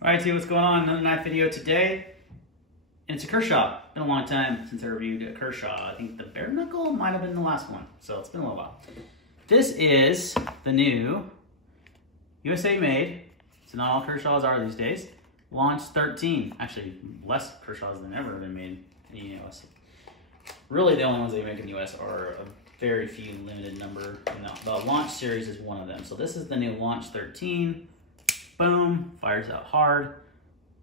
Alright, see what's going on. Another knife video today. And it's a Kershaw. It's been a long time since I reviewed a Kershaw. I think the bare knuckle might have been the last one. So it's been a little while. This is the new USA made. So not all Kershaws are these days. Launch 13. Actually, less Kershaws than ever have been made in the US. Really, the only ones they make in the US are a very few limited number. And the Launch series is one of them. So this is the new Launch 13. Boom, fires out hard.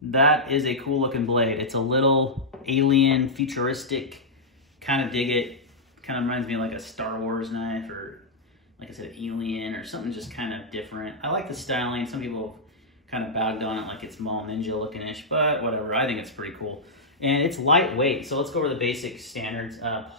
That is a cool looking blade. It's a little alien, futuristic, kind of dig it. Kind of reminds me of like a Star Wars knife or like I said, Alien or something just kind of different. I like the styling. Some people kind of bagged on it like it's Mall Ninja looking-ish, but whatever. I think it's pretty cool. And it's lightweight, so let's go over the basic standards. What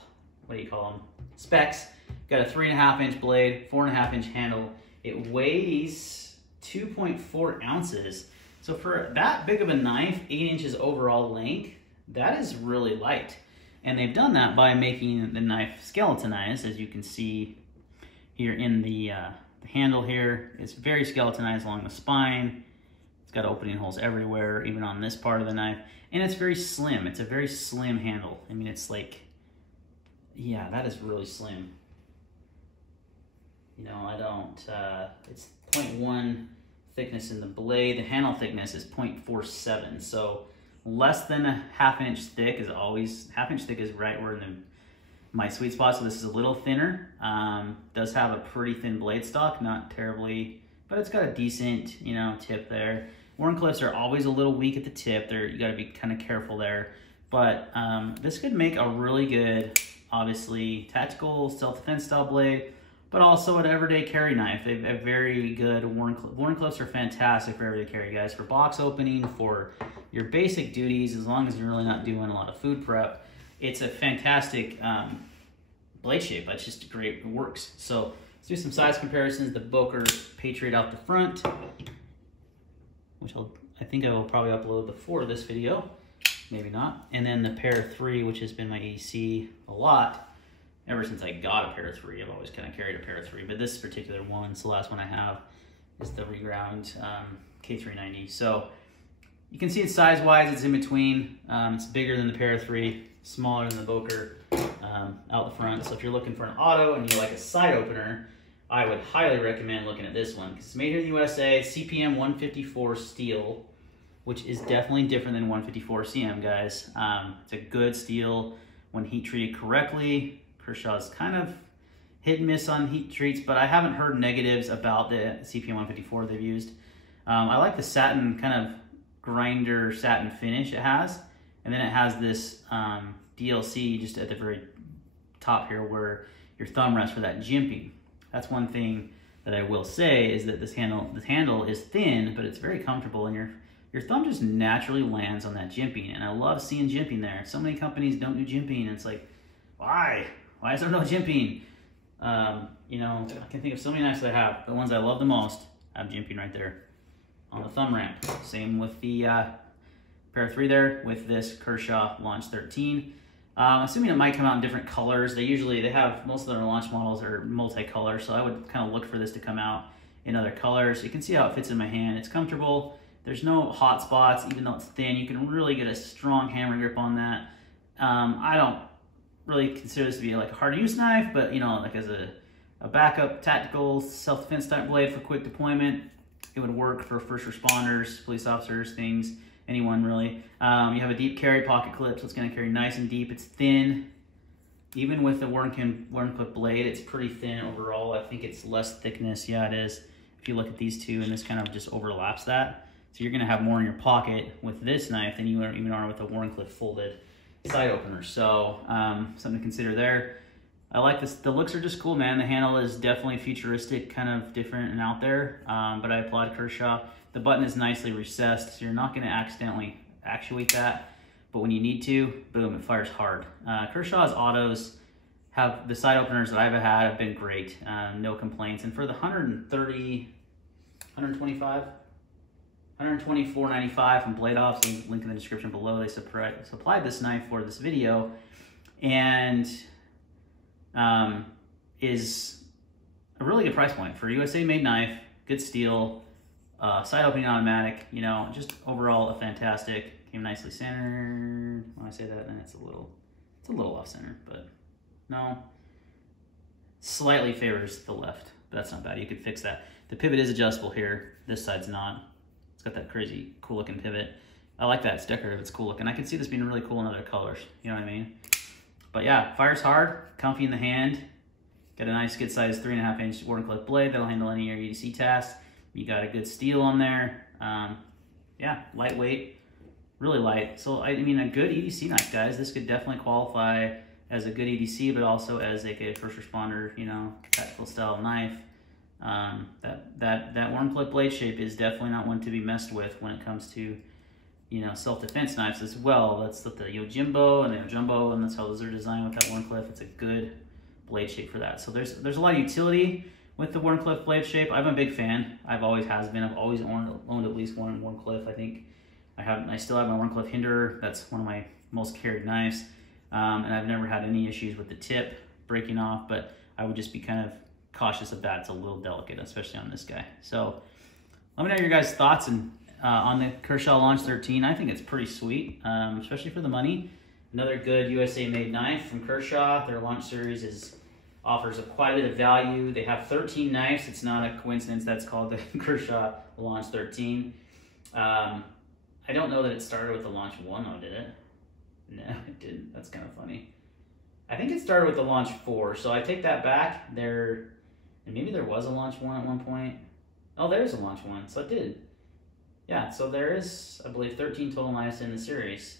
do you call them? Specs. Got a 3.5 inch blade, 4.5 inch handle. It weighs 2.4 ounces. So for that big of a knife, 8 inches overall length, that is really light. And they've done that by making the knife skeletonized, as you can see here in the handle here. It's very skeletonized along the spine. It's got opening holes everywhere, even on this part of the knife. And it's very slim. It's a very slim handle. I mean, it's like, yeah, that is really slim. You know, I don't, it's 0.1 thickness in the blade. The handle thickness is 0.47. So less than a ½ inch thick is always, ½ inch thick is right where in my sweet spot. So this is a little thinner. Does have a pretty thin blade stock, not terribly, but it's got a decent, you know, tip there. Worn clips are always a little weak at the tip. You gotta be kind of careful there. But this could make a really good, obviously, tactical self-defense style blade, but also an everyday carry knife. They have very good worn clips are fantastic for everyday carry, guys. For box opening, for your basic duties, as long as you're really not doing a lot of food prep, it's a fantastic blade shape. It's just great, it works. So let's do some size comparisons. The Boker Patriot out the front, which I think I will probably upload before this video, maybe not. And then the Pair 3, which has been my EC a lot. Ever since I got a Pair 3, I've always kind of carried a Pair 3, but this particular one, it's the last one I have, is the reground K390. So you can see it size-wise, it's in between. It's bigger than the Pair 3, smaller than the Boker out the front. So if you're looking for an auto and you like a side opener, I would highly recommend looking at this one, because it's made here in the USA, CPM 154 steel, which is definitely different than 154 CM, guys. It's a good steel when heat treated correctly. Kershaw's kind of hit and miss on heat treats, but I haven't heard negatives about the CPM 154 they've used. I like the satin kind of grinder satin finish it has, and then it has this DLC just at the very top here where your thumb rests for that jimping. That's one thing that I will say is that this handle is thin, but it's very comfortable, and your thumb just naturally lands on that jimping, and I love seeing jimping there. So many companies don't do jimping, and it's like, why? Why is there no jimping? You know, I can think of so many knives that I have. The ones I love the most have jimping right there on the thumb ramp. Same with the Pair 3 there with this Kershaw Launch 13. Assuming it might come out in different colors. They have, most of their launch models are multicolor, so I would kind of look for this to come out in other colors. You can see how it fits in my hand. It's comfortable. There's no hot spots, even though it's thin. You can really get a strong hammer grip on that. I don't really consider this to be like a hard to use knife, but you know, like as a backup tactical self-defense type blade for quick deployment, it would work for first responders, police officers, things, anyone really. You have a deep carry pocket clip, so it's going to carry nice and deep. It's thin. Even with the worn clip blade, it's pretty thin overall. I think it's less thickness. Yeah, it is. If you look at these two, and this kind of just overlaps that. So you're going to have more in your pocket with this knife than you even are with a worn clip folded side opener. So something to consider there. I like this. The looks are just cool, man. The handle is definitely futuristic, kind of different and out there, but I applaud Kershaw. The button is nicely recessed, so you're not going to accidentally actuate that, but when you need to, boom, it fires hard. Kershaw's autos have, the side openers that I've had have been great. No complaints. And for the 124.95 from Blade Off, so link in the description below. They supplied this knife for this video, and is a really good price point for a USA made knife. Good steel. Side opening automatic, you know, just overall a fantastic. Came nicely centered. When I say that, then it's a little off center, but no. Slightly favors the left, but that's not bad. You could fix that. The pivot is adjustable here. This side's not. It's got that crazy cool looking pivot. I like that. It's decorative. It's cool looking. I can see this being really cool in other colors. You know what I mean? But yeah, fires hard, comfy in the hand. Got a nice good size 3.5-inch Wharncliffe blade that'll handle any of your EDC tasks. You got a good steel on there. Yeah, lightweight, really light. So I mean, a good EDC knife, guys. This could definitely qualify as a good EDC, but also as like a first responder, you know, tactical style knife. That Wharncliffe blade shape is definitely not one to be messed with when it comes to, you know, self-defense knives as well. That's the Yojimbo and the Yojumbo, and that's how those are designed with that Wharncliffe. It's a good blade shape for that. So there's a lot of utility with the Wharncliffe blade shape. I'm a big fan. I've always been. I've always owned at least one Wharncliffe. I think I still have my Wharncliffe Hinderer. That's one of my most carried knives. And I've never had any issues with the tip breaking off, but I would just be kind of cautious of that. It's a little delicate, especially on this guy. So let me know your guys' thoughts on the Kershaw Launch 13. I think it's pretty sweet, especially for the money. Another good USA-made knife from Kershaw. Their Launch series offers quite a bit of value. They have 13 knives. It's not a coincidence that's called the Kershaw Launch 13. I don't know that it started with the Launch 1 though, did it? No, it didn't. That's kind of funny. I think it started with the Launch 4, so I take that back. And maybe there was a Launch 1 at one point. Oh, there's a Launch 1, so it did. Yeah, so there is, I believe, 13 total knives in the series.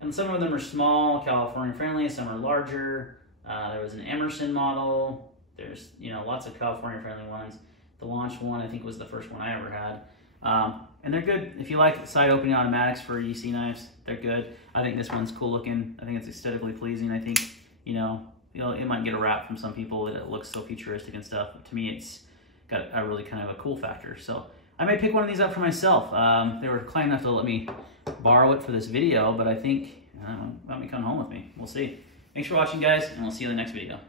And some of them are small, California friendly, some are larger. There was an Emerson model. There's, you know, lots of California friendly ones. The Launch 1, I think, was the first one I ever had. And they're good. If you like side opening automatics for EDC knives, they're good. I think this one's cool looking. I think it's aesthetically pleasing. I think, you know, it might get a rap from some people that it looks so futuristic and stuff. But to me, it's got a really kind of a cool factor. So I may pick one of these up for myself. They were kind enough to let me borrow it for this video, but I think, I don't know, let me come home with me. We'll see. Thanks for watching, guys, and we'll see you in the next video.